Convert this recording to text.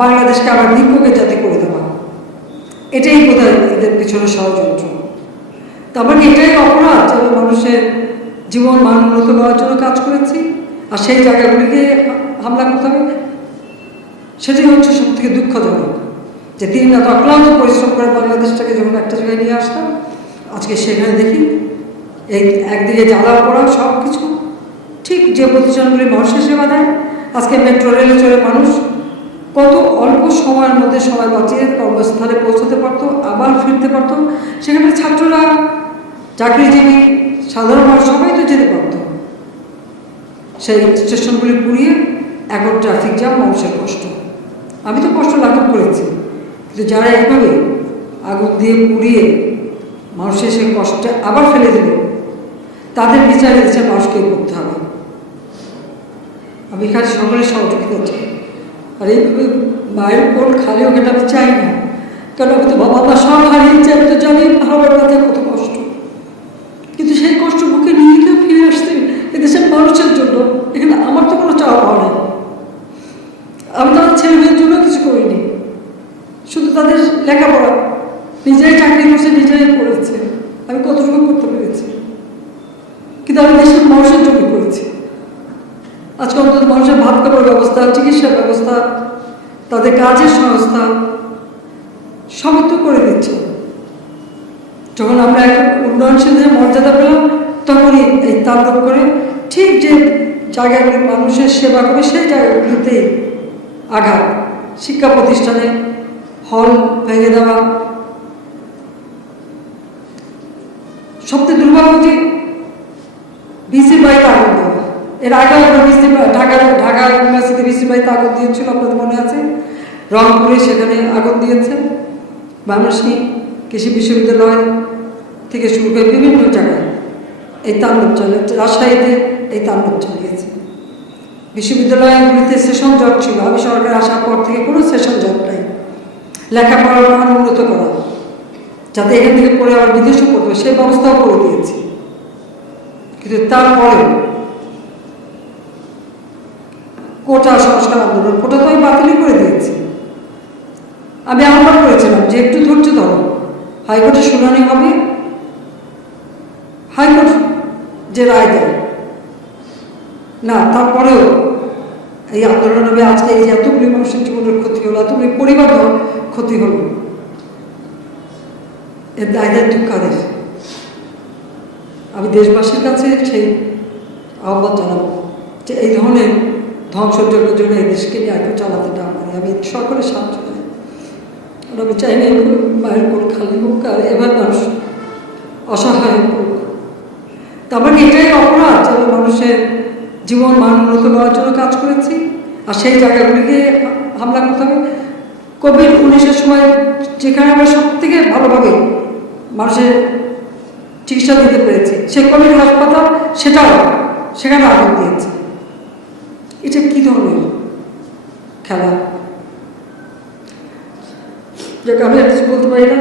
বাংলাদেশকে আবার ভিক্ষুকের জাতি করে দেওয়া, এটাই বোধহয় এদের পিছনে ষড়যন্ত্র। তো আমার এটাই অপরাধ যে আমি মানুষের জীবন মান উন্নত করার জন্য কাজ করেছি, আর সেই জায়গাগুলিকে হামলা করতে হবে। সেটাই হচ্ছে সব থেকে দুঃখজনক যে 3 রাত অক্লান্ত পরিশ্রম করে বাংলাদেশটাকে যখন একটা জায়গায় নিয়ে আসলাম, আজকে সেখানে দেখি এই একদিকে জ্বালা পড়া সব কিছু। ঠিক যে প্রতিষ্ঠানগুলি মানুষের সেবা দেয়, আজকে মেট্রো রেলে চলে মানুষ কত অল্প সময়ের মধ্যে সময় বাঁচিয়ে কর্মস্থলে পৌঁছতে পারত, আবার ফিরতে পারত। সেখানে ছাত্ররা, চাকরিজীবী, সাধারণ মানুষ সবাই তো যেতে পারত। সেই স্টেশনগুলি পুড়িয়ে এখন ট্রাফিক জ্যাম, মানুষের কষ্ট। আমি তো কষ্ট লাঘব করেছি, কিন্তু যারা এইভাবে আগুন দিয়ে পুড়িয়ে মানুষের সেই কষ্টে আবার ফেলে দিল, তাদের বিচার দেশের মানুষকে করতে হবে। আমি এখানে সকলের সহযোগিতা চাই। আর এইভাবে মায়ের কোল খালি হোক এটা আমি চাই না, কারণ আমি তো বাবা মা সব হারিয়েছি, আমি তো জানি আমার কাছে কত কষ্ট। কিন্তু সেই কষ্ট বুকে নিয়ে কেউ ফিরে আসতে এদেশের মানুষের জন্য, এখানে আমার তো কোনো চাওয়া পাওয়া নেই। আমি তো আমার ছেলে মেয়ের জন্য কিছু করিনি, শুধু তাদের লেখাপড়া, নিজেরাই চাকরি করছে, নিজেরাই পড়েছে, আমি কতটুকু করতে পেরেছি। কিন্তু আমি দেশের মানুষের জন্য করেছি। আজকে অন্তত মানুষের ভাত খাবার ব্যবস্থা, চিকিৎসা ব্যবস্থা, তাদের কাজের সংস্থা সবই তো করে দিচ্ছে। যখন আমরা একটা উন্নয়নশীল দেশের মর্যাদা পেলাম, তখনই এই তাণ্ডব করে ঠিক যে জায়গাগুলি মানুষের সেবা করে সেই জায়গাগুলিতেই আঘাত। শিক্ষা প্রতিষ্ঠানে হল ভেঙে দেওয়া, সবচেয়ে দুর্ভাগ্য যে বিসির বাড়িতে আগুন দেওয়া। এর আগে ঢাকা ইউনিভার্সিটি বিসির বাড়িতে আগুন দিয়েছিল, আপনাদের মনে আছে। রংপুরে সেখানে আগুন দিয়েছে, ময়মনসিংহ কৃষি বিশ্ববিদ্যালয় থেকে শুরু করে বিভিন্ন জায়গায় এই তাণ্ডব চালিয়েছে। রাজশাহীতে এই তাণ্ডব চালিয়েছে। বিশ্ববিদ্যালয়গুলিতে সেশন জট ছিল, আমি সরকার আসার পর থেকে কোনো সেশন জট নাই। লেখাপড়ার মান উন্নত করা, যাতে এখান থেকে পড়ে আবার বিদেশে পড়তে হবে, সেই ব্যবস্থাও করে দিয়েছি। কিন্তু তারপরে কোটা সংস্কার আন্দোলন, কোটা তো আমি বাতিলই করে দিয়েছি। আমি আহ্বান করেছিলাম যে একটু ধৈর্য ধরো, হাইকোর্টে শুনানি হবে, হাইকোর্ট যে রায় দেয় না, তারপরেও এই আন্দোলন হবে। আজকে এই এতগুলি মানুষের জীবনের ক্ষতি হলো, এতগুলি পরিবার ক্ষতি হলো, এর দায় দায়িত্ব কাদের? আমি দেশবাসীর কাছে সেই আহ্বান জানাবো যে এই ধরনের ধ্বংসযজ্ঞের জন্য এই দেশকে নিয়ে একটু চালাতে না পারি। আমি সকলের সাহায্য চাই, আর আমি চাই না মায়ের কোল খালি হোক আর এবার মানুষ অসহায় হোক। তারপরে এটাই অপরাধ যে আমি মানুষের জীবন মান উন্নত করার জন্য কাজ করেছি, আর সেই জায়গাগুলিকে হামলা করতে হবে। কোভিড-19 সময় যেখানে আমরা সব থেকে ভালোভাবে মানুষের চিকিৎসা দিতে পেরেছি, সেই কোভিড হাসপাতাল সেটাও সেখানে আগুন দিয়েছে। এটা কী ধরনের খেলা? যাকে আমি আর কিছু বলতে পারি না।